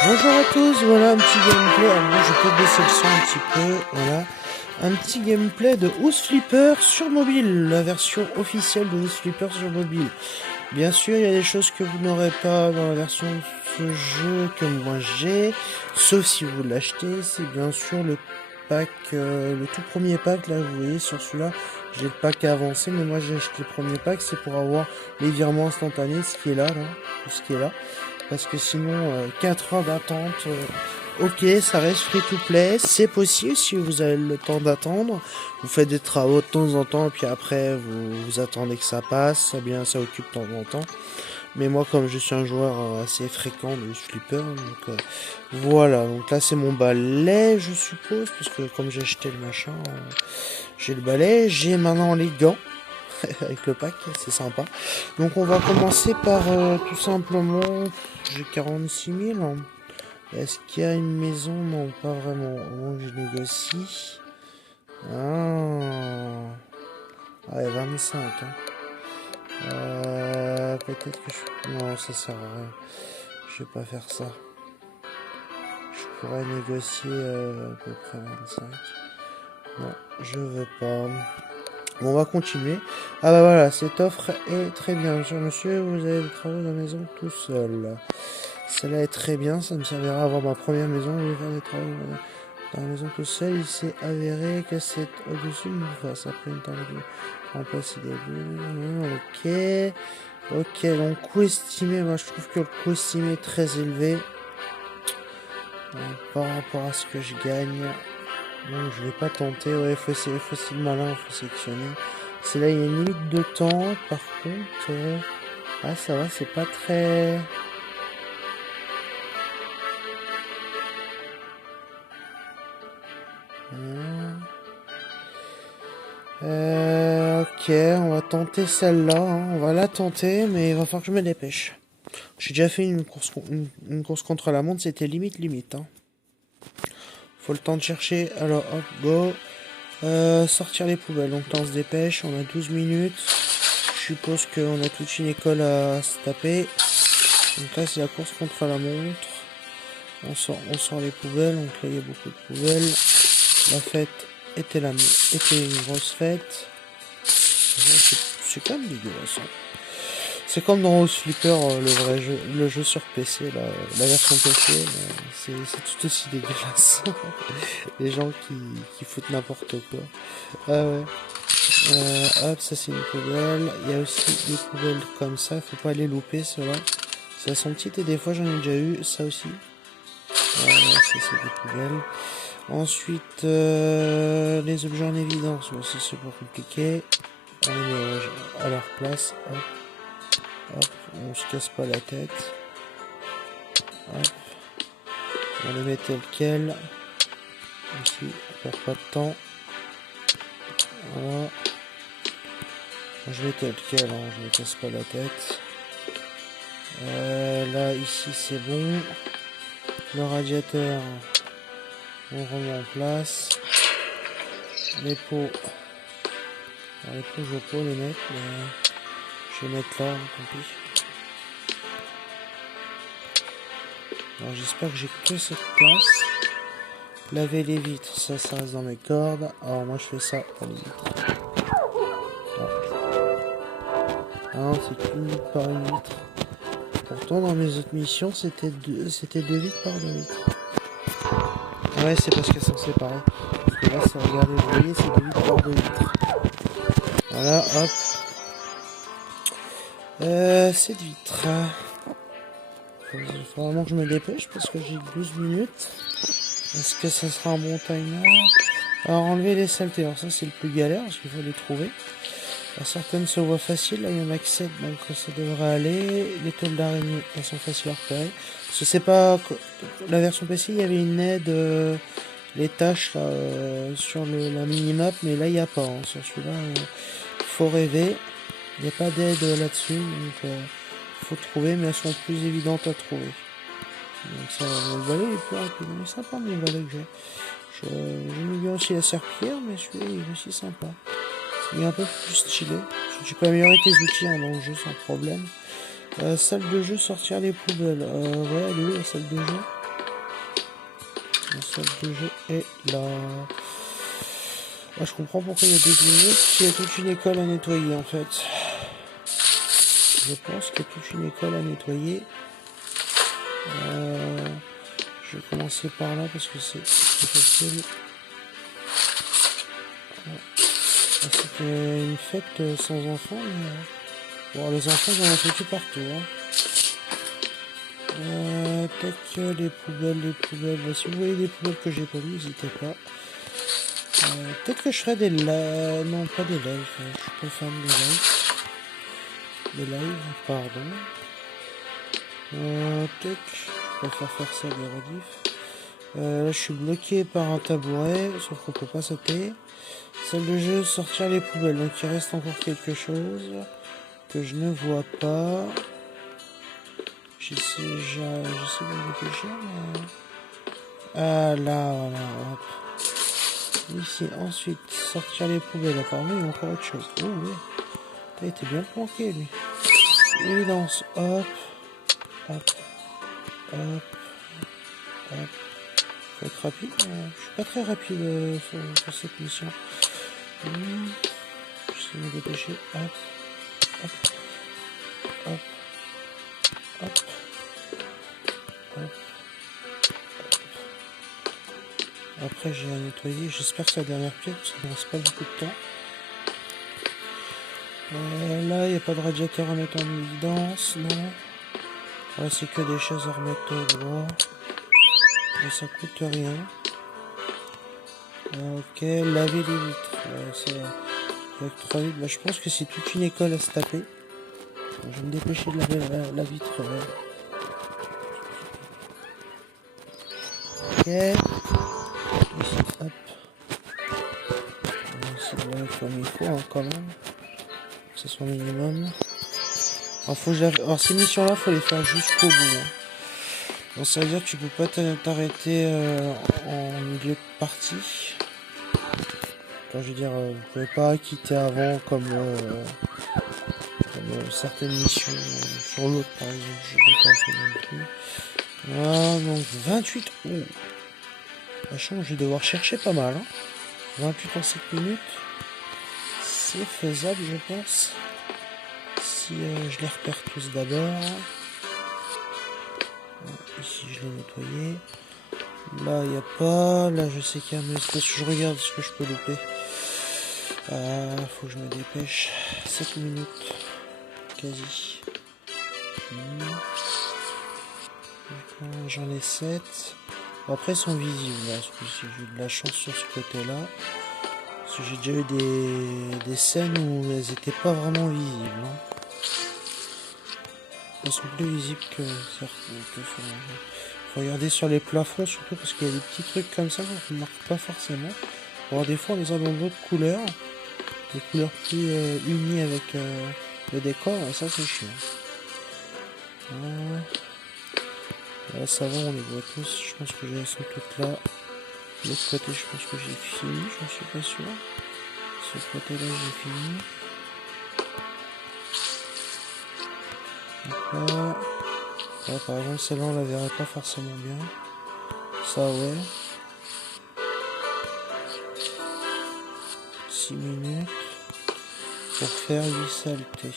Bonjour à tous, voilà un petit gameplay. Alors moi je peux baisser le son un petit peu, voilà. Un petit gameplay de House Flipper sur mobile, la version officielle de House Flipper sur mobile. Bien sûr, il y a des choses que vous n'aurez pas dans la version de ce jeu que moi j'ai, sauf si vous l'achetez, c'est bien sûr le pack, le tout premier pack, là vous voyez sur celui-là, j'ai le pack avancé, mais moi j'ai acheté le premier pack, c'est pour avoir les virements instantanés, ce qui est là, tout ce qui est là. Parce que sinon, 4 heures d'attente, ok, ça reste free to play, c'est possible si vous avez le temps d'attendre. Vous faites des travaux de temps en temps, et puis après, vous attendez que ça passe, ça bien, ça occupe de temps en temps. Mais moi, comme je suis un joueur assez fréquent de Flipper, donc voilà. Donc là, c'est mon balai, je suppose, parce que comme j'ai acheté le machin, j'ai le balai. J'ai maintenant les gants avec le pack, c'est sympa. Donc on va commencer par tout simplement, j'ai 46 000. Est-ce qu'il y a une maison? Non, pas vraiment. Moi je négocie. Ah, ouais, 25. Hein. Peut-être que je... Non, ça sert à rien. Je vais pas faire ça. Je pourrais négocier à peu près 25. Non, je veux pas. Bon, on va continuer. Ah bah voilà, cette offre est très bien. Monsieur, vous avez des travaux de la maison tout seul. Celle-là est très bien, ça me servira à avoir ma première maison. Je vais faire des travaux dans la maison tout seul. Il s'est avéré que c'est au-dessus de nous face. Après une tentative de remplacer des... Ok. Ok, donc coût estimé, moi je trouve que le coût estimé est très élevé. Par rapport à ce que je gagne. Donc je vais pas tenter, ouais, faut c'est le malin, faut sélectionner. C'est là, il y a une limite de temps, par contre... ah, ça va, c'est pas très... ok, on va tenter celle-là, hein. On va la tenter, mais il va falloir que je me dépêche. J'ai déjà fait une course contre la montre, c'était limite. Hein. Faut le temps de chercher, alors hop, go. Sortir les poubelles, donc là on se dépêche, on a 12 minutes. Je suppose qu'on a toute une école à se taper. Donc là c'est la course contre la montre. On sort les poubelles, donc là il y a beaucoup de poubelles. La fête était une grosse fête. C'est quand même dégueulasse. Hein. C'est comme dans House Flipper, le vrai jeu, le jeu sur PC, la version PC, c'est tout aussi dégueulasse. Les gens qui foutent n'importe quoi. Ah ouais. Hop, ça c'est une poubelle. Il y a aussi des poubelles comme ça, faut pas les louper ceux-là. Ça sont petites et des fois j'en ai déjà eu, ça aussi. Voilà, ça c'est des poubelles. Ensuite, les objets en évidence, bon, ça c'est pas compliqué. On les met à leur place. Hop, hop, on se casse pas la tête. Hop, on les met tel quel. Ici, on perd pas de temps. Voilà. Je vais tel quel, hein, je me casse pas la tête. Là, ici c'est bon. Le radiateur, on remet en place. Les pots. Alors, les pots, je vais pas les mettre, mais je vais mettre là, tant pis. Alors j'espère que j'ai que cette place. Laver les vitres, ça reste dans mes cordes. Alors moi je fais ça pour les vitres. Ah, c'est une vitre par une vitre. Pourtant dans mes autres missions c'était deux vitres par deux vitres. Ouais, c'est parce qu'elles sont séparées. Parce que là, c'est, regardez, vous voyez, c'est 2 vitres par 2 vitres. Voilà, hop. Cette vitre. Il faut vraiment que je me dépêche parce que j'ai 12 minutes. Est-ce que ça sera un bon timer? Alors, enlever les saletés. Alors, ça, c'est le plus galère parce qu'il faut les trouver. Alors, certaines se voient faciles. Là, il y en a que 7, donc ça devrait aller. Les toiles d'araignée, elles sont faciles à repérer. Parce que c'est pas... La version PC, il y avait une aide... les tâches là, sur la minimap, mais là il n'y a pas. Hein. Sur celui-là, faut rêver. Il n'y a pas d'aide là-dessus, donc faut trouver, mais elles sont plus évidentes à trouver. Donc ça, le valet est plus rapide, mais sympa mon valet que j'ai. J'aime bien aussi la serpillière, mais celui-là il est aussi sympa. Il est un peu plus stylé. Tu peux améliorer tes outils hein, dans le jeu sans problème. Salle de jeu, sortir les poubelles. Ouais, elle est où la salle de jeu? La salle de jeu est là. Ah, je comprends pourquoi il y a des jeux. Il y a toute une école à nettoyer en fait. Je pense qu'il y a toute une école à nettoyer. Je vais commencer par là parce que c'est facile. C'était une fête sans enfants, mais bon, les enfants ils en ont foutu partout. Hein. Tac, les poubelles. Bah, si vous voyez des poubelles que j'ai pas vues, n'hésitez pas. Peut-être que je ferai des lives. Non, pas des lives. Je suis pas fan des lives. Des lives, pardon. Tac, je préfère faire ça des rediffs. Là, je suis bloqué par un tabouret, sauf qu'on peut pas sauter. Salle de jeu, sortir les poubelles. Donc il reste encore quelque chose que je ne vois pas. J'essaie de me dépêcher, mais... Ah là, voilà, hop. Ici, ensuite, sortir les poubelles. Apparemment, il y a encore autre chose. Oh oui. Il était bien planqué, lui. Évidence, hop. Hop. Hop. Hop. Faut être rapide. Je suis pas très rapide sur cette mission. J'essaie de me dépêcher. Hop. Hop. Hop. Hop. Hop. Après j'ai à nettoyer, j'espère que c'est la dernière pièce parce qu'il ne reste pas beaucoup de temps. Là il n'y a pas de radiateur à mettre en évidence, non. Là c'est que des chaises à remettre au droit. Mais ça coûte rien. Ok, laver les vitres. C'est avec 3 vitres. Bah, je pense que c'est toute une école à se taper. Je vais me dépêcher de laver la vitre. Ok. Ici, hop. On va essayer de laver comme il faut hein, quand même. Que ce soit minimum. Alors ces missions là faut les faire jusqu'au bout. Hein. Donc ça veut dire que tu peux pas t'arrêter en milieu de partie. Enfin, je veux dire, vous pouvez pas quitter avant comme certaines missions sur l'autre par exemple. Je n'ai pas fait non plus. Voilà, donc 28. Oh. Vachement, je vais devoir chercher pas mal. Hein. 28 en 7 minutes. C'est faisable je pense. Si je les repère tous d'abord. Ici je l'ai nettoyé. Là il n'y a pas. Là je sais qu'il y a un espace. Je regarde ce que je peux louper. Faut que je me dépêche. 7 minutes. Quasi. J'en ai 7. Après ils sont visibles là. Parce que si j'ai eu de la chance sur ce côté là. Parce que j'ai déjà eu des scènes où elles n'étaient pas vraiment visibles. Hein. Elles sont plus visibles que certaines. Faut regarder sur les plafonds surtout parce qu'il y a des petits trucs comme ça qu'on ne remarque pas forcément. Alors des fois on les a dans d'autres couleurs. Des couleurs plus unies avec le décor et ça c'est chiant. Là ça va, on les voit tous. Je pense que elles sont toutes là. De l'autre côté je pense que j'ai fini, j'en suis pas sûr. Ce côté là j'ai fini. Donc là par exemple celle-là on la verrait pas forcément bien. Ça ouais. 6 minutes pour faire 8 saletés.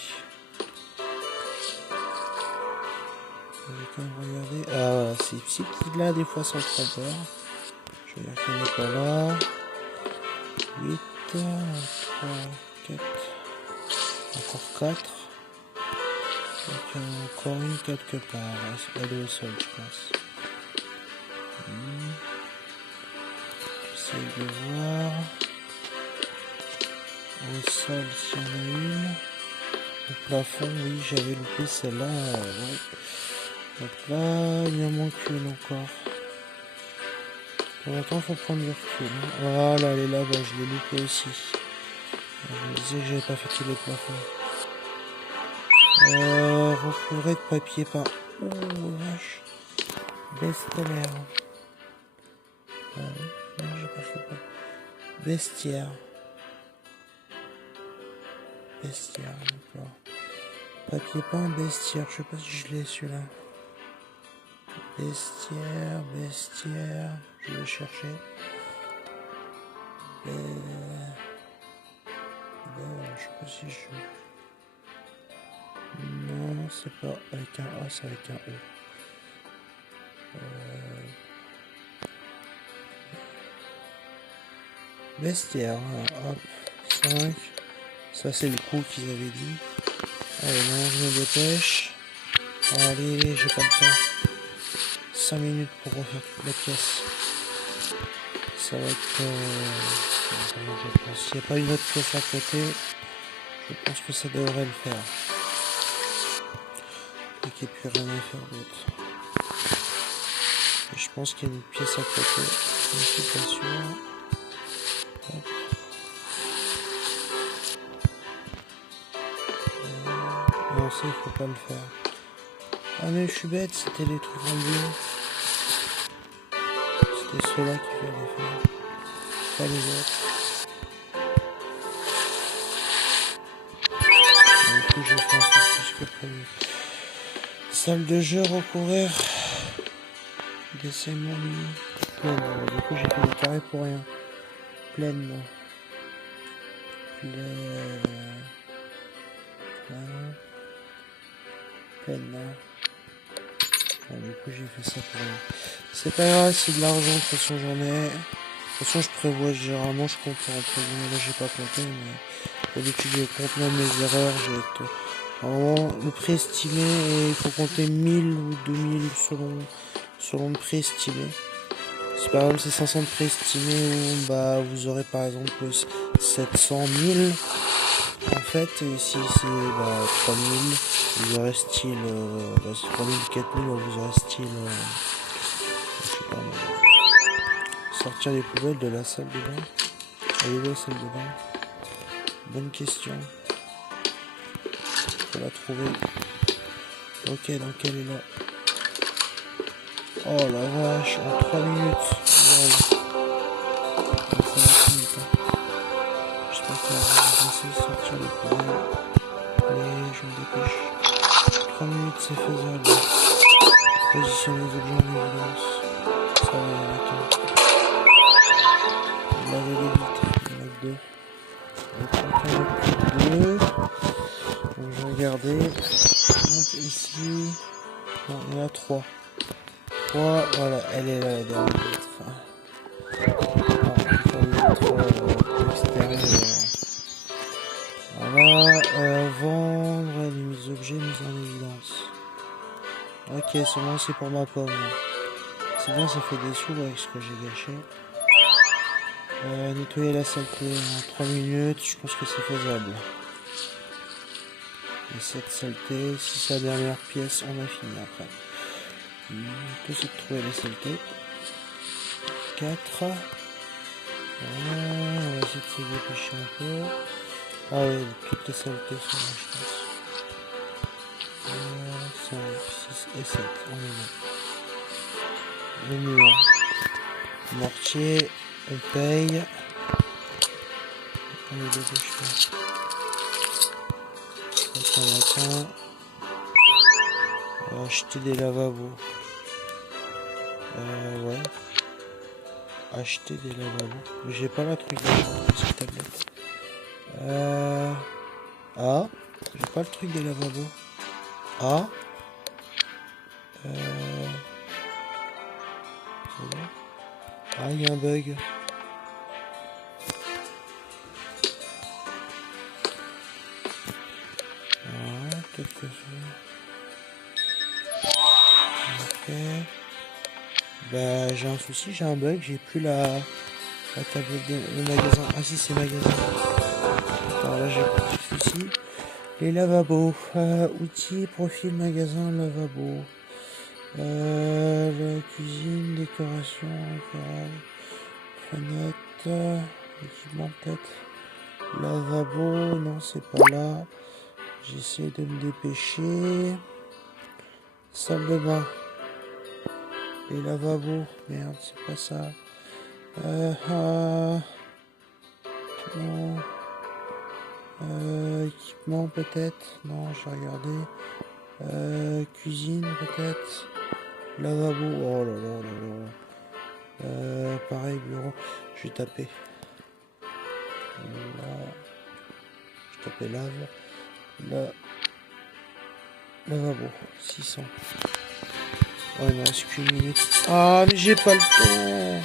Je vais quand même regarder. Ah voilà, ces petits là des fois sont trompeurs. Je vais dire qu'il n'est pas là. 8, 3, 4, encore 4. Donc encore une quelque part. Elle est au sol je pense. J'essaie de voir. Au sol s'il y en a une. Au plafond, oui, j'avais loupé celle-là. Ouais. Donc là, il en manque une encore. Pour l'instant, il faut prendre du recul. Hein. Voilà, elle est là-bas, je l'ai loupé aussi. Je me disais que j'avais pas fait tous les plafonds. Recouvré de papier peint. Oh vache. Bestiaire. Non, j'ai pas fait pas. Bestiaire. Bestiaire, d'accord. Papier peint, bestiaire. Je sais pas si je l'ai celui-là. Bestiaire. Je vais chercher. Je sais pas si je... Non, c'est pas avec un A, c'est avec un E. Vestiaire, hop, 5. Ça c'est le coup qu'ils avaient dit. Allez, non, je me dépêche. Allez, j'ai pas le temps. 5 minutes pour refaire toute la pièce. Ça va être... je pense. S'il n'y a pas une autre pièce à côté, je pense que ça devrait le faire. Et qu'il n'y ait plus rien à faire d'autre. Et je pense qu'il y a une pièce à côté. Je ne suis pas sûr. Hop. Non, ça il faut pas le faire. Ah mais je suis bête, c'était les trucs en bleu. C'était ceux-là qu'il fallait faire. Pas les autres. Du coup j'ai fait un peu plus que prévu. Salle de jeu, recourir. Dessin mon lit. Pleine. Du coup j'ai fait des carrés pour rien. Pleine. Pleine. Bon, du coup j'ai fait ça pour rien. C'est pas grave, c'est de l'argent, de toute façon j'en ai. De toute façon je prévois, généralement je compte entre guillemets, là j'ai pas compté, mais d'habitude je compte même mes erreurs, j'ai tout. Normalement le prix estimé, et il faut compter 1000 ou 2000 selon le prix estimé. Si par exemple c'est 500 de prix estimé, ou bah vous aurez par exemple 700 000 en fait, et si c'est 3000, vous aurez style, c'est 3000 ou 4000, vous aurez style, je sais pas moi, sortir les poubelles de la salle de bain. Elle est où la salle de bain? Bonne question. Faut la trouver. Ok, donc elle est là. Oh la vache, en 3 minutes. Wow. Ça va vite, hein. J'espère qu'elle va essayer de sortir les poubelles. Allez, je me dépêche. 3 minutes, c'est faisable. Positionner les objets en évidence. Ça va, il y en a qu'un. Laver les vitres, il y en a que 2. Donc, il y en a que 2. Donc, je vais regarder. Donc, ici. Non, il y en a 3. 3, voilà, elle est là, la dernière vitre. Voilà, vendre les objets mis en évidence. Ok, seulement c'est pour ma pomme. C'est bien, ça fait des sous avec ce que j'ai gâché. Nettoyer la saleté en 3 minutes, je pense que c'est faisable. Et cette saleté, si c'est la dernière pièce, on a fini après. Tout c'est de trouver les saletés. 4. Voilà, on va essayer de se dépêcher un peu. Ah oui, toutes les saletés sont là, je pense. 5, 6 et 7, on est bon. Le mur. Mortier, on paye. On est dépêché. Matin. Acheter des lavabos. Ouais. Acheter des lavabos. Mais j'ai pas la truc de cette tablette. Ah. J'ai pas le truc des lavabos. Ah. Ah, il y a un bug. Peut-être que ok. Bah, j'ai un souci, j'ai un bug, j'ai plus la tablette de magasin. Ah si, c'est magasin. Alors là, j'ai plus de souci. Les lavabos. Outils, profil, magasin, lavabo. La cuisine, décoration, éclairage, fenêtre, équipement peut-être. Lavabo, non, c'est pas là. J'essaie de me dépêcher. Salle de bain. Les lavabos. Merde, c'est pas ça. Non. Équipement peut-être. Non, je vais regarder. Cuisine peut-être. Lavabo. Oh là là là là. Pareil, bureau. Je vais taper. Là. Je vais taper lave. Là. Lavabo. 600. Ouais, il me reste qu'une minute. Ah, mais j'ai pas le temps.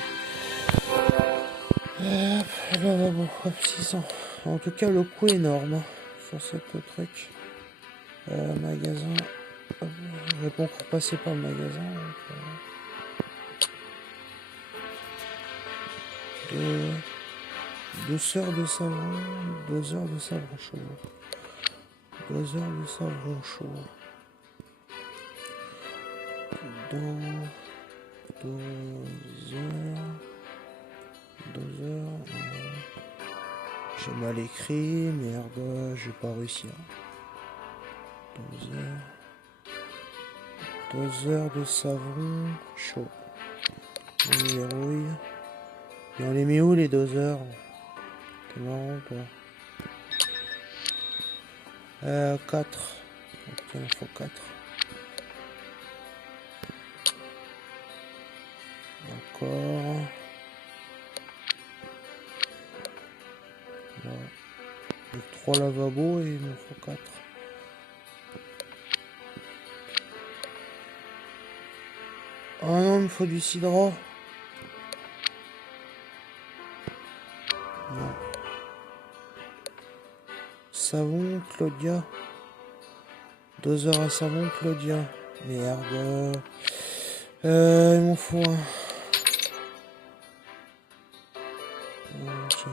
Lavabo. Hop, 600. En tout cas, le coût est énorme sur ce truc. Magasin. Hop, je vais pas encore passer par le magasin. Donc, 2 heures de savon. 2 heures de savon chaud. 2 heures de savon chaud. Dans 2 heures. 2 heures. J'ai mal écrit, merde, j'ai pas réussi. 2 heures. 2 heures de savon chaud. On les rouille. Et on les met où les 2 heures? C'est marrant toi. 4. Ok, il faut 4. Encore. Là. J'ai 3 lavabos et il me faut 4. Oh non, il me faut du cidre. Non. Savon, Claudia. 2 heures à savon, Claudia. Merde. Il m'en faut un. Okay.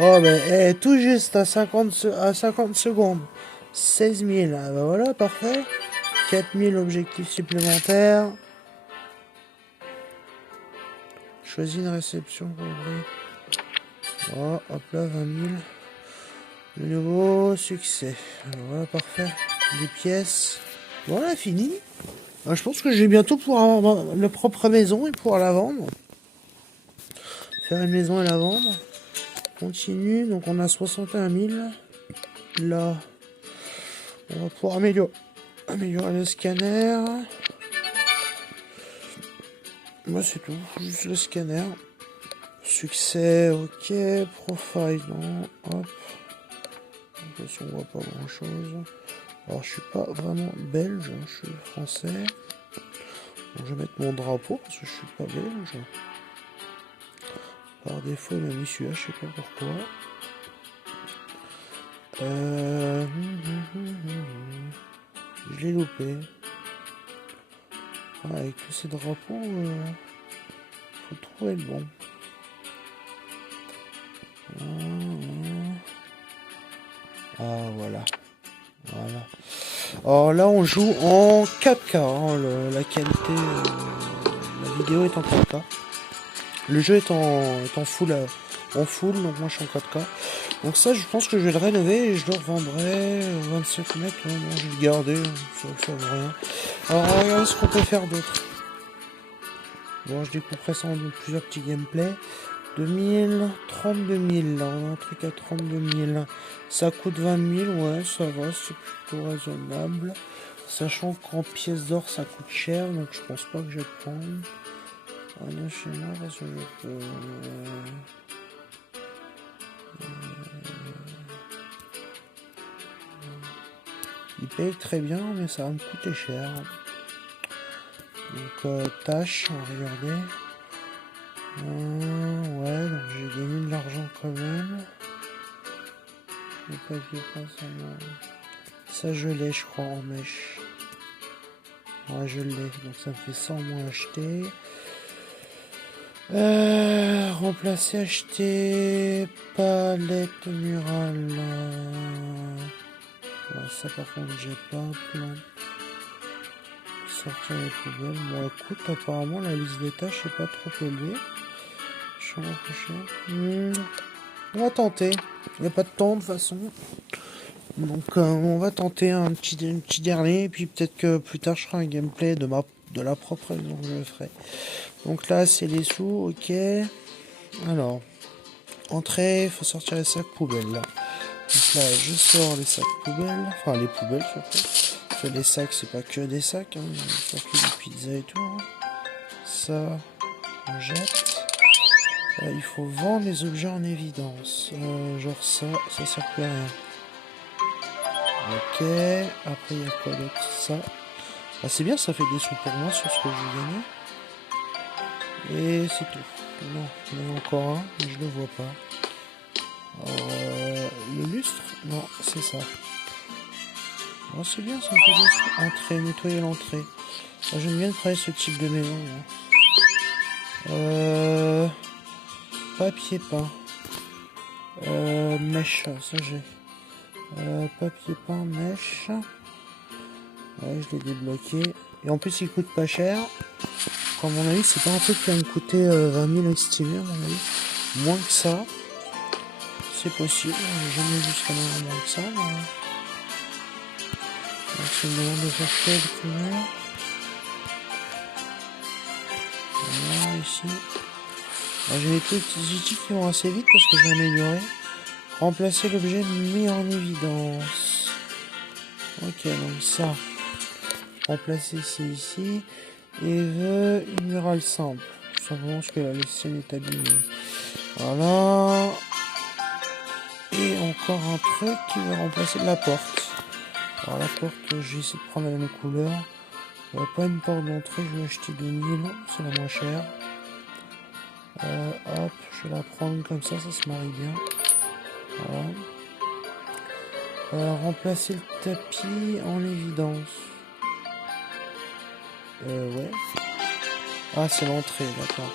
Oh, ben, tout juste à 50 secondes. 16 000. Ah, ben voilà, parfait. 4 000 objectifs supplémentaires. Choisis une réception pour ouvrir. Oh, hop là, 20 000. Le nouveau succès. Alors, voilà, parfait. Des pièces. Voilà, fini. Alors, je pense que je vais bientôt pouvoir avoir ma propre maison et pouvoir la vendre. Faire une maison et la vendre. Continue. Donc, on a 61 000. Là, on va pouvoir améliorer le scanner. Moi, c'est tout. Juste le scanner. Succès, ok. Profile, non. Hop. De toute façon, on voit pas grand chose. Alors, je suis pas vraiment belge, hein, je suis français. Donc, je vais mettre mon drapeau parce que je suis pas belge. Par défaut, il m'a mis celui-là, je sais pas pourquoi. Je l'ai loupé. Ah, avec tous ces drapeaux, faut trouver le bon. Ah, voilà. Voilà. Alors là, on joue en 4K. Hein, la qualité, la vidéo est en 4K. Le jeu est en full, donc moi je suis en 4K. Donc ça, je pense que je vais le rénover et je le revendrai 27 mètres. Ouais, bon, je vais le garder, ça vaut rien. Alors regardez ce qu'on peut faire d'autre. Bon, je découperai ça en plusieurs petits gameplays. 2000, 32 000, là, on a un truc à 32 000. Ça coûte 20 000, ouais, ça va, c'est plutôt raisonnable. Sachant qu'en pièces d'or, ça coûte cher, donc je pense pas que je vais le prendre. Voilà, chez moi, parce que je peux... Il paye très bien, mais ça va me coûter cher. Donc, tâche, on va regarder. Ouais, donc j'ai gagné de l'argent quand même. Le papier ça je l'ai, je crois, en mèche. Ouais, je l'ai, donc ça me fait 100 moins acheter. Remplacer, acheter palette murale. Ouais, ça par contre j'ai pas plan. Sortir les poubelles. Bon écoute, apparemment la liste des tâches est pas trop élevée. Chambre prochaine. On va tenter. Il n'y a pas de temps de toute façon. Donc on va tenter un petit dernier. Et puis peut-être que plus tard je ferai un gameplay de la propre maison que je ferai. Donc là c'est les sous, ok. Alors, entrée, il faut sortir les sacs poubelles là. Donc là je sors les sacs poubelles. Enfin les poubelles surtout. Parce que les sacs c'est pas que des sacs. Hein. Il y a des pizzas et tout. Hein. Ça. On jette. Il faut vendre les objets en évidence. Genre ça sert plus à rien. Ok. Après, il y a quoi d'autre? Ça. Ah, c'est bien, ça fait des sous pour moi sur ce que j'ai gagné. Et c'est tout. Non, il y en a encore un, mais je le vois pas. Le lustre? Non, c'est ça. Oh, c'est bien, ça me fait des sous. Entrée, nettoyer l'entrée. Oh, j'aime bien travailler ce type de maison. Papier peint. Mèche, ça j'ai. Papier peint, mèche. Ouais, je l'ai débloqué. Et en plus, il coûte pas cher. À mon avis, c'est pas un truc qui va me coûter 20 000 estimés, à mon avis. Moins que ça. C'est possible. J'ai jamais vu jusqu'à maintenant moins que ça. Mais... donc, c'est une demande de faire quelques murs. Voilà, ici. J'ai des petits outils qui vont assez vite parce que j'ai amélioré. Remplacer l'objet mis en évidence. Ok, donc ça. Remplacer ici. Et veut une murale simple. Tout simplement parce que la scène est abîmée. Voilà. Et encore un truc qui veut remplacer la porte. Alors la porte, j'ai essayé de prendre la même couleur. Pas une porte d'entrée, je vais acheter 2000. C'est la moins chère. Hop, je vais la prendre comme ça se marie bien. Voilà. Remplacer le tapis en évidence. Ouais. Ah, c'est l'entrée, d'accord.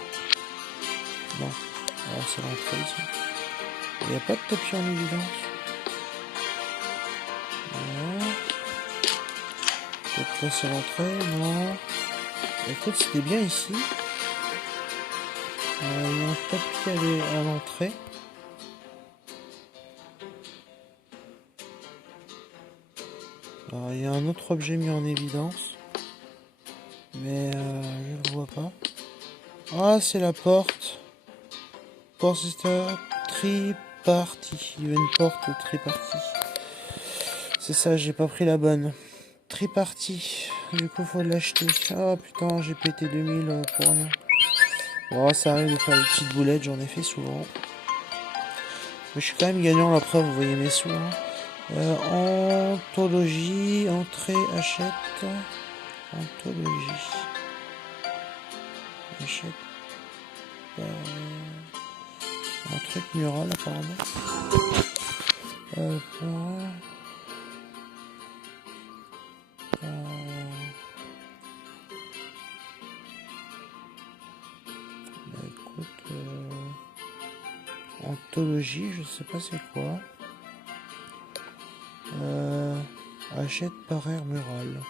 Non. Ah, c'est l'entrée ici. Il n'y a pas de tapis en évidence. Ouais. Peut-être là c'est l'entrée, non. Écoute, c'était bien ici. Il y a un tapis à l'entrée. Alors, il y a un autre objet mis en évidence. Mais je le vois pas. Ah, c'est la porte. Porte tripartie. Il y a une porte tripartie. C'est ça, j'ai pas pris la bonne. Tripartie. Du coup, faut l'acheter. Ah putain, j'ai pété 2000 pour rien. Bon, ça arrive de faire des petites boulettes, j'en ai fait souvent. Mais je suis quand même gagnant, la preuve, vous voyez mes sous. Hein. Anthologie, entrée, achète. Anthologie. Achète. Un truc mural, apparemment. Écoute, anthologie, je sais pas c'est quoi. Achète par air mural.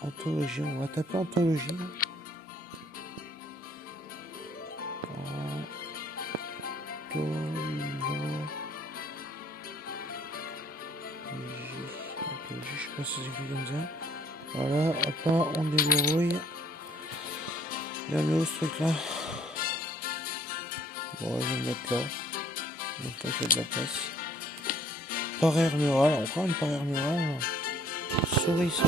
Anthologie, on va taper anthologie. Anthologie, je sais pas si c'est écrit comme ça. Voilà, hop là, on déverrouille. Il y a le ce truc là. Bon, je vais le mettre là. Donc là, il y a de la place. Parère murale, encore une parère murale. Souris.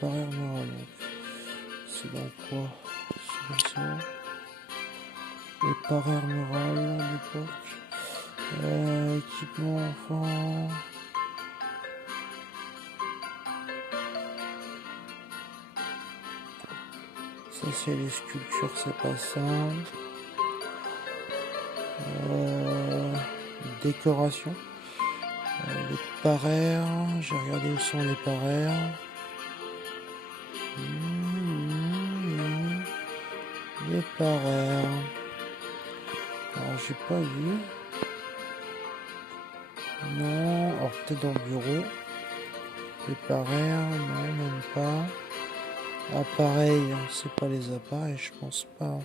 Parère murale. C'est dans quoi? Souris. Les parères murales, les portes. Équipement enfant. Ça c'est les sculptures, c'est pas ça. Décoration. Les parères, j'ai regardé où sont les parères. Les parères. Alors j'ai pas vu. Non, alors peut-être dans le bureau. Les parères, non, même pas. Appareils, c'est pas les appareils, je pense pas.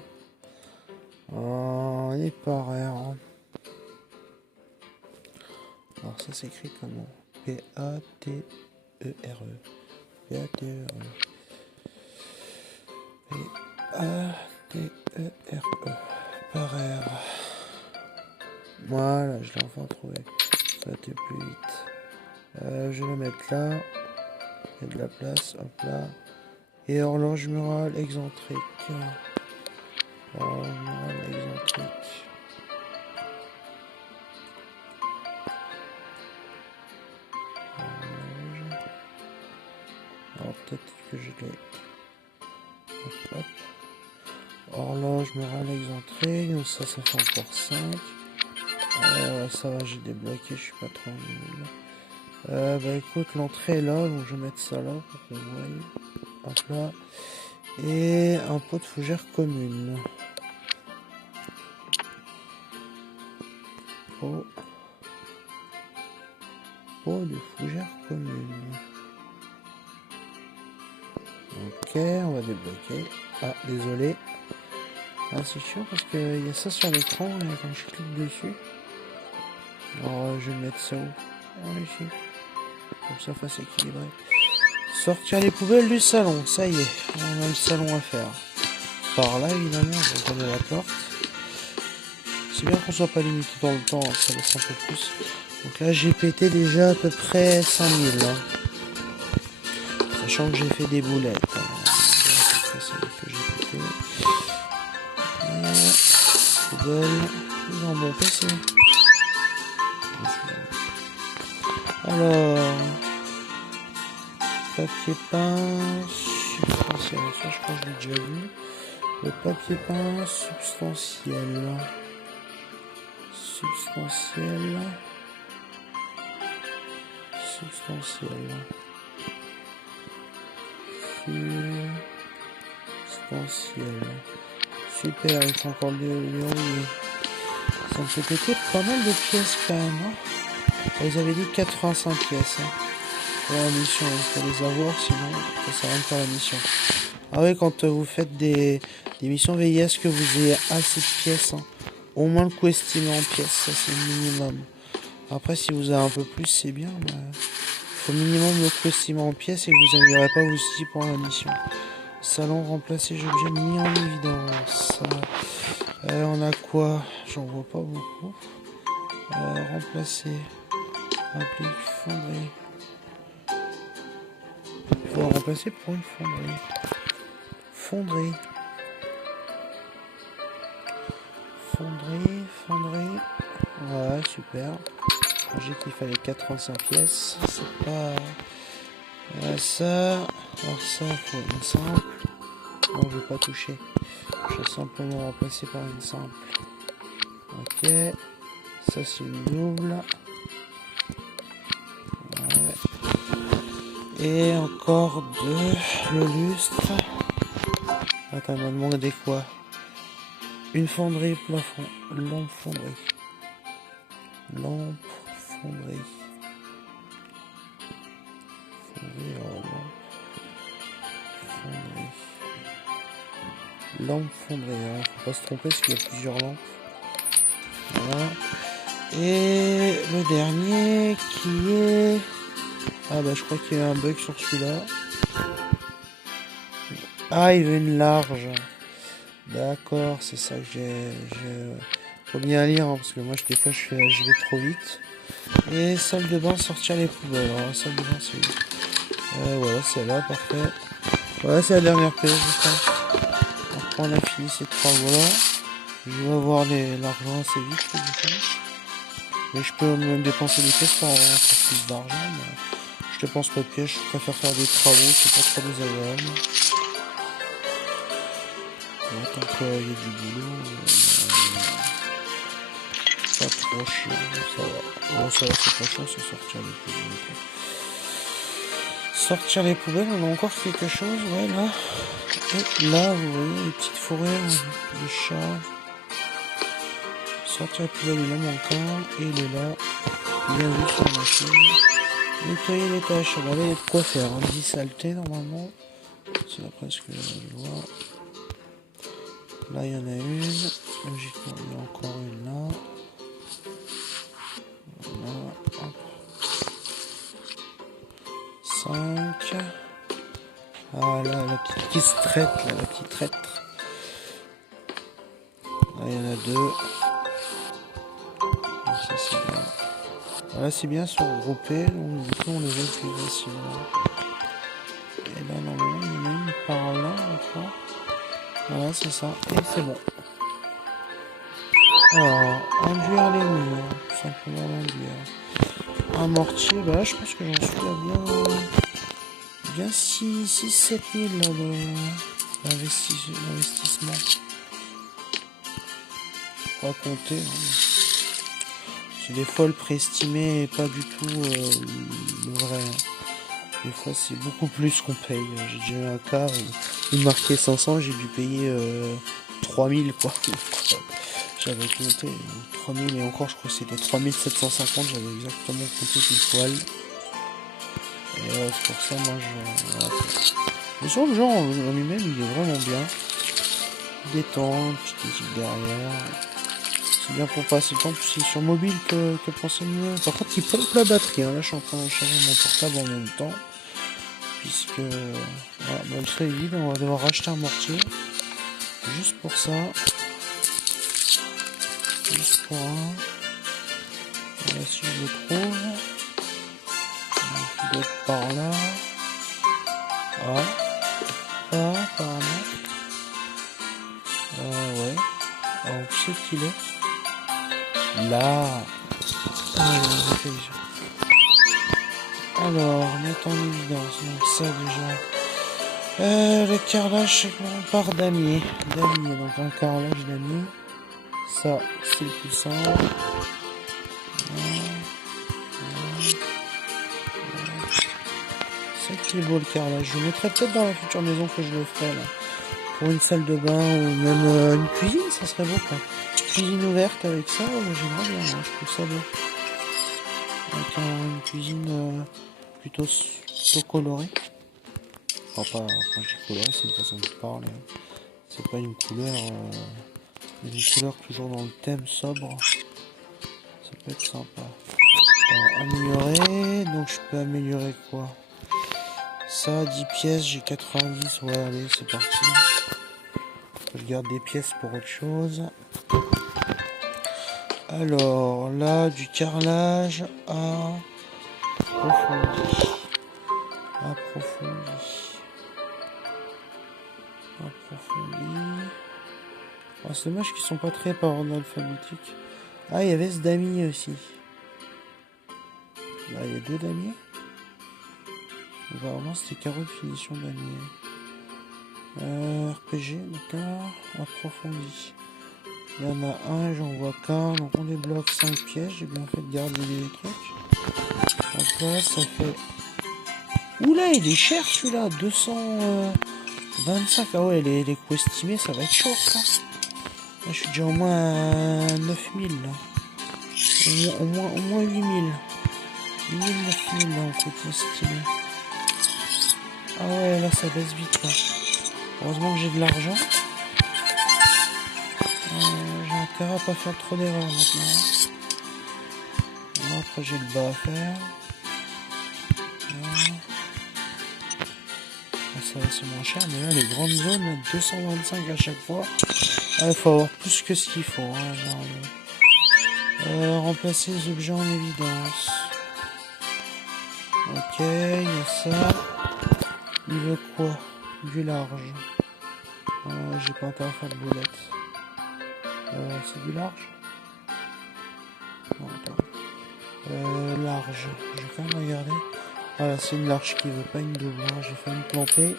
Les parères. Alors ça s'écrit comment? P-A-T-E-R-E. P-A-T-E-R-E. P-A-T-E-R-E. Parère. Voilà, je l'ai enfin trouvé. Ça a été plus vite. Je vais le mettre là. Il y a de la place. Hop là. Et horloge murale excentrique. Horloge murale excentrique. Horloge. Alors peut-être que je l'ai. Hop, hop. Horloge murale excentrique. Donc ça fait encore 5. Ça va, j'ai débloqué, je suis pas trop nul. Bah écoute, l'entrée est là, donc je vais mettre ça là pour qu'on voie. Hop là. Et un pot de fougère commune. Pot de fougère commune. Ok, on va débloquer. Ah, désolé. Ah, c'est chiant parce qu'il y a ça sur l'écran et quand je clique dessus. Alors, je vais mettre ça où? Ah, ici. Comme ça, face équilibrée. Sortir les poubelles du salon, ça y est, on a le salon à faire. Par là, évidemment, on va la porte. C'est bien qu'on soit pas limité dans le temps, ça laisse un peu plus. Donc là, j'ai pété déjà à peu près 5000. Hein. Sachant que j'ai fait des boulettes. Hein. C'est ça que j'ai pété. Poubelle. Dans mon PC. Alors. Papier peint substantiel. Ça, je crois que je l'ai déjà vu. Le papier peint substantiel. Substantiel. Super, il faut encore le dérouiller. Ça me fait péter pas mal de pièces quand même. Hein. Ils avaient dit 85 pièces. Hein. Pour la mission, il faut les avoir, sinon ça sert à rien de faire la mission. Ah oui, quand vous faites des missions, veillez à ce que vous ayez assez de pièces. Hein. Au moins le coût estimé en pièces, ça c'est le minimum. Après, si vous avez un peu plus, c'est bien. Mais faut minimum le coût estimé en pièces et que vous n'améliorez pas vous aussi pour la mission. Salon remplacé, j'ai déjà mis en évidence. On a quoi? J'en vois pas beaucoup. Remplacer. Applique fonderie. Il faut remplacer pour une fonderie. Fonderie. Ouais, super. J'ai qu'il fallait 85 pièces. C'est pas... ça. Alors ça, il faut une simple. Non, je vais pas toucher. Je vais simplement remplacer par une simple. Ok. Ça, c'est une double. Ouais. Et encore deux. Le lustre. Attends, on m'a demandé quoi? Une fonderie plafond. Lampe fonderie. Lampe fonderie, hein. Faut pas se tromper parce qu'il y a plusieurs lampes. Voilà. Et le dernier qui est... Ah bah je crois qu'il y a un bug sur celui-là. Ah, il veut une large. D'accord, c'est ça que j'ai... Faut bien lire, hein, parce que moi des fois je vais trop vite. Et salle de bain, sortir les poubelles. Alors la salle de bain c'est où? Voilà, c'est là, parfait. Voilà, c'est la dernière pièce, je pense. Après on a fini ces travaux-là. Je vais avoir l'argent assez vite, je pense. Mais je peux même dépenser des pièces pour avoir plus d'argent. Mais je dépense pas de pièces, je préfère faire des travaux, c'est pas trop désagréable. Ouais, tant qu'il y a du boulot, pas trop chiant, ça va. Bon, ça va, c'est pas chiant, c'est sortir les poubelles. Sortir les poubelles, on a encore quelque chose, ouais, là. Et là, vous voyez, les petites fourrures de chat. Sortir les poubelles, il en manque un, et il est là. Bien vu sur la machine. Nettoyer les tâches, là, il y a de quoi faire, hein. 10 saletés, normalement. C'est d'après ce que je vois. Là, il y en a une. Logiquement, il y a encore une là. Voilà. Hop. 5. Ah là, la petite qui se traite, là, la petite traître. Là, il y en a 2. Donc, ça, c'est bien. Voilà, c'est bien, sont regroupés. Donc, du coup, on les voit plus facilement. Et là, normalement, il y en a une par là, je crois. Voilà, c'est ça. Et c'est bon. Alors, enduire les murs. Tout simplement l'enduire. Un mortier, bah là, je pense que j'en suis là bien 6-7 000 là, d'investissement. Pas compter. Hein. C'est des fois le préestimé et pas du tout le vrai. Hein. Des fois, c'est beaucoup plus qu'on paye. J'ai déjà eu un cas où il marquait 500, j'ai dû payer 3000 quoi. J'avais compté 3000 et encore, je crois que c'était 3750. J'avais exactement compté pile poil. Et c'est pour ça, moi, voilà. Mais sur le jeu en lui-même, il est vraiment bien. Détente, petite musique derrière. C'est bien pour passer le temps, plus c'est sur mobile que penser mieux. Par contre, il pompe la batterie. Hein. Là, je suis en train de charger mon portable en même temps. Puisque, voilà, bah, le seul est vide, on va devoir racheter un mortier. Juste pour ça. Juste pour un. Voilà, si je le trouve. Il doit être par là. Ah, apparemment. Ouais. Alors, où c'est qu'il est? Là. Alors, mettre en évidence. Donc ça déjà. Le carrelage c'est par damier. Donc un carrelage damier. Ça, c'est le plus simple. C'est qui est beau le carrelage. Je le mettrai peut-être dans la future maison que je le ferai là. Pour une salle de bain ou même une cuisine, ça serait beau quoi. Cuisine ouverte avec ça, j'aimerais bien, hein, je trouve ça beau. Avec une cuisine plutôt colorée. Enfin, pas quand je dis colorée, c'est une façon de parler. Hein. C'est pas une couleur, une couleur toujours dans le thème sobre. Ça peut être sympa. Alors, améliorer, donc je peux améliorer quoi? Ça, 10 pièces, j'ai 90, ouais, allez, c'est parti. Je garde des pièces pour autre chose. Alors, là, du carrelage à approfondi. Oh, c'est dommage qu'ils sont pas très par ordre alphabétique. Ah, il y avait ce damier aussi. Là, il y a 2 damiers. Apparemment, c'était carreau de finition damier. RPG, d'accord. Approfondi. Il y en a un, j'en vois qu'un. Donc on débloque 5 pièces. J'ai bien fait de garder les trucs. Donc là, ça fait... Oula, il est cher celui-là. 225. Ah ouais, les coûts estimés, ça va être chaud, ça. Là, je suis déjà au moins à 9000 là. Au moins 8000. 8000, 9000 là en coût estimé. Ah ouais, là ça baisse vite là. Heureusement que j'ai de l'argent. J'ai intérêt à pas faire trop d'erreurs maintenant. Bon, après j'ai le bas à faire. Voilà. Ça va c'est moins cher, mais là les grandes zones, 225 à chaque fois. Ah, il faut avoir plus que ce qu'il faut. Hein, genre, remplacer les objets en évidence. Ok, il y a ça. Il veut quoi? Du large. J'ai pas intérêt à faire de boulettes. C'est du large? Non, attends. Large. Je vais quand même regarder. Voilà, c'est une large qui veut pas une double. Hein. J'ai failli me planter.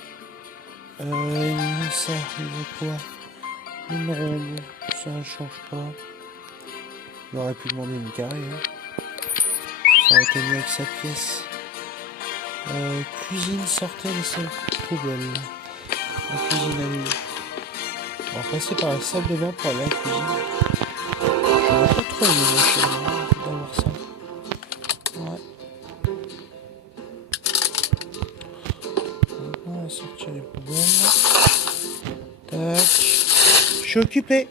Ça, il veut quoi? Une ronde. Ça ne change pas. Il aurait pu demander une carrée. Hein. Ça aurait été mieux avec sa pièce. Cuisine, sortez les salles poubelles. La cuisine à lui. On va passer par la salle de bain pour aller à la cuisine. Je vais pas trop aimer d'avoir ça. Ouais. On va sortir les poubelles. Tac. Je suis occupé.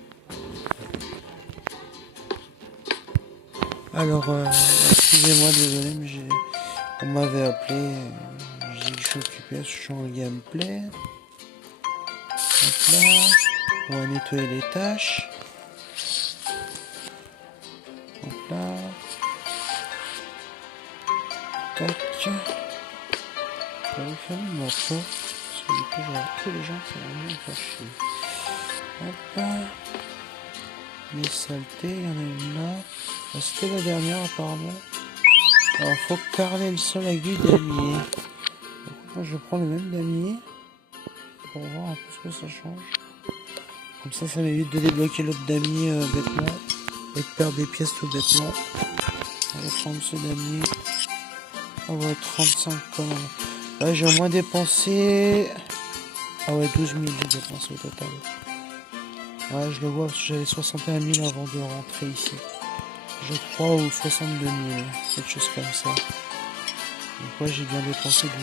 Alors, excusez-moi, désolé, mais on m'avait appelé. J'ai dit que je suis occupé, je suis en gameplay. Hop là. On va nettoyer les tâches. Hop là. Tac. On va fermer ma porte. que du coup, j'ai tous les gens qui vont me faire chier. Hop. Les saletés, il y en a une là. Ah, c'était la dernière apparemment. Alors, faut carrer le sol avec du damier. Moi, je prends le même damier pour voir un peu ce que ça change. Comme ça m'évite de débloquer l'autre damier bêtement et de perdre des pièces tout bêtement. On va prendre ce damier. On va 35 quand même. Là, j'ai au moins dépensé. Ah ouais, 12 000 j'ai dépensé au total. Ouais, je le vois parce que j'avais 61 000 avant de rentrer ici. Je crois, ou 62 000, quelque chose comme ça. Donc ouais, j'ai bien dépensé 12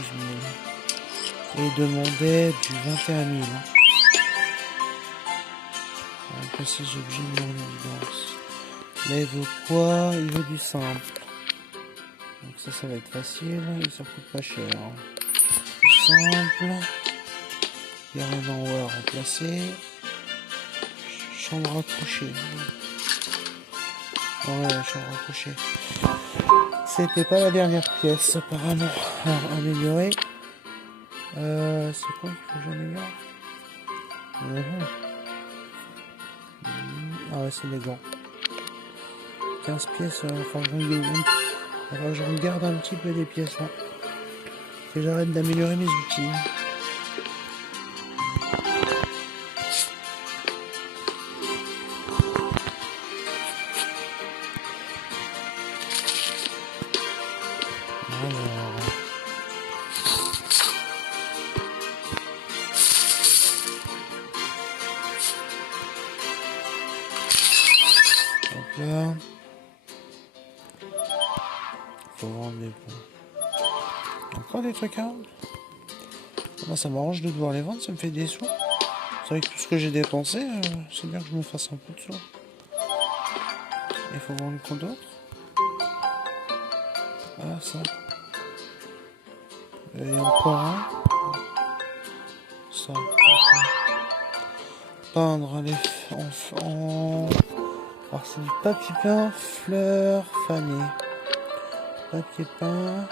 000. Et il demandait du 21 000. On va passer les objets mis en évidence. Là, il veut quoi? Il veut du simple. Donc ça va être facile. Et ça coûte pas cher. Du simple. Il y a rien en haut à remplacer. Chambre à coucher. Ouais, chambre à coucher. C'était pas la dernière pièce, apparemment. Alors, améliorer. C'est quoi qu'il faut que j'améliore? Ah ouais, c'est les gants. 15 pièces, enfin, je regarde un petit peu les pièces là. Que j'arrête d'améliorer mes outils. Là. Faut vendre les points. Encore des trucs à vendre. Moi, ça m'arrange de devoir les vendre, ça me fait des sous. C'est vrai que tout ce que j'ai dépensé, c'est bien que je me fasse un peu de sous. Il faut vendre quoi d'autre? Ah, ça. Et encore un. Ça. Peindre les enfants. Alors c'est du papier peint, fleurs fanées. Papier peint.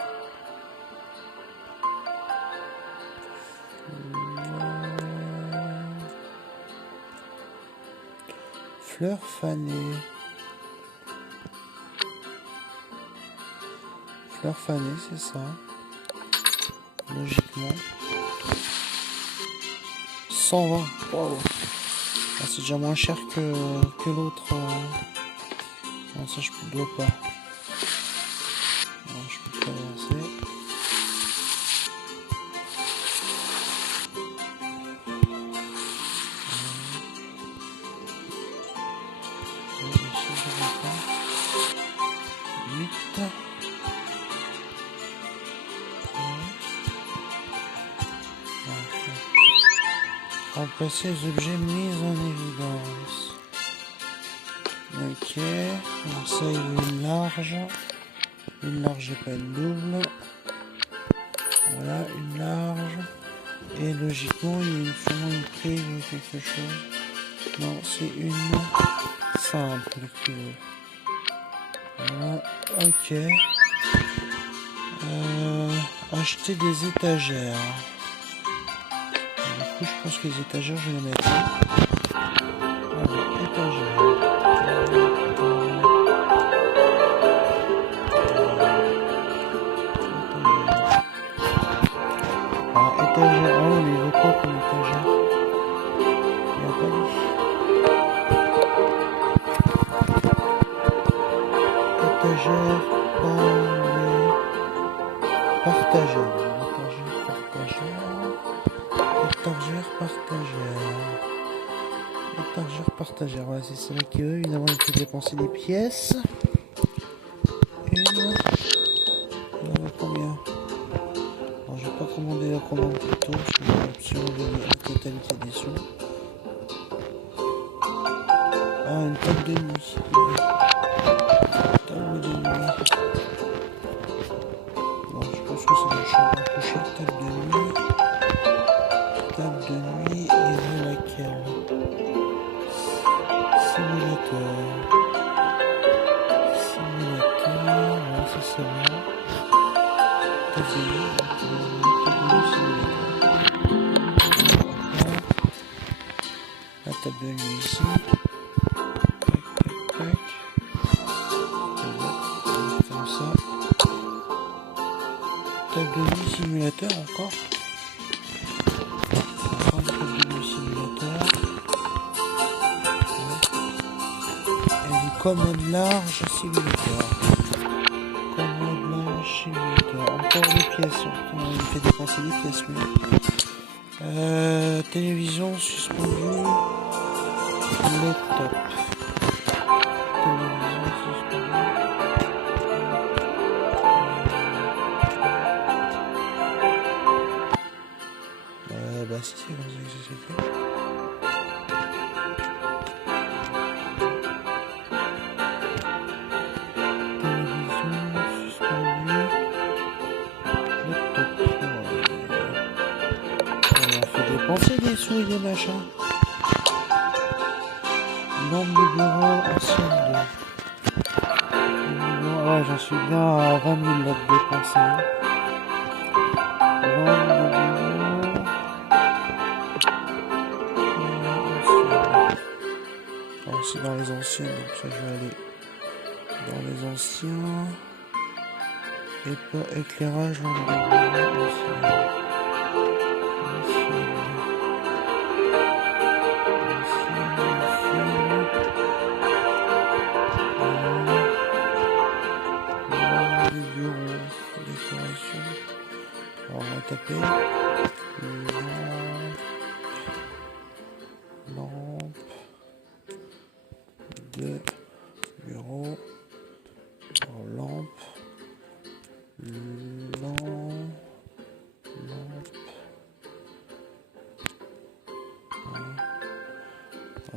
Fleurs fanées. Fleurs fanées, c'est ça. Logiquement. 120. Wow. Ah, c'est déjà moins cher que l'autre. Non, ça je ne dois pas. Non, je peux pas avancer. Ici, je vais faire 8. Remplacer les objets mis en évidence. Ok. Alors ça, il veut une large. Une large et pas une double. Voilà, une large. Et logiquement, il y a sûrement une prise ou quelque chose. Non, c'est une simple qu'il veut. Voilà, ok. Acheter des étagères. Du coup, je pense que les étagères, je vais les mettre là. Alors, étagères. Alors, étagère. Oh, mais il veut quoi comme étagère? Il n'a pas dit. Étagère, partagère. Étagère partagère. Voilà, c'est celle qui veut. Évidemment, il faut dépenser des pièces. Une. Il en a combien? Alors, je vais pas commander la commande plus tôt. Je vais l'option de la totalité des sous. Ah, une table de nuit. Table de nuit. Bon, je pense que c'est la chambre à coucher. Table de nuit. Table de nuit. Il veut laquelle? Simulateur. Voilà, c'est celle-là. Table de nuit. Simulateur. table de nuit ici. Tac, tac, tac. Comme ça. Table de nuit simulateur encore. Encore une table de nuit simulateur. Et une commode large simulateur. Commode large simulateur. Encore des pièces. On me fait dépenser des pièces lui. Télévision suspendue. Laptop. Télévision suspendue. Bah si c'est comme ça que ça s'est fait. Télévision suspendue. Laptop. On a fait dépenser des sous et des machins. Lampe de bureau ancienne 2. Ouais, j'en suis bien à 20 000 là de dépensés. Lampe de bureau. Alors c'est dans les anciennes, donc ça je vais aller dans les anciens. Et pas éclairage, lampe de bureau ancienne. Alors on va taper lampe de bureau. Alors, lampe.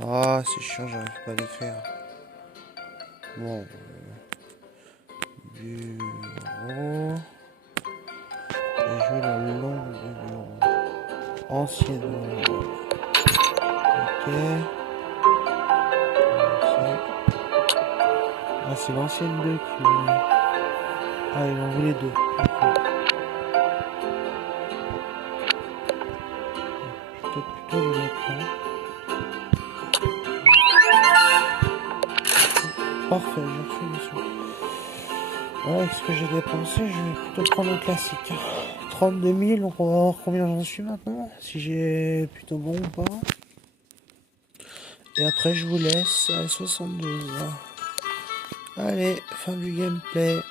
Ah, c'est chiant, j'arrive pas à l'écrire. Bon. Bureau. Et je veux la lampe du bureau. Ancienne. Ok. Ah, c'est l'ancienne 2 qui... Ah, il en voulait 2. Okay. Je vais peut-être plutôt le mettre là. Parfait, j'ai reçu les sous. Voilà, avec ce que j'ai dépensé, je vais plutôt prendre le classique. 32 000, donc on va voir combien j'en suis maintenant. Si j'ai plutôt bon ou pas. Et après, je vous laisse à 72. Allez, fin du gameplay.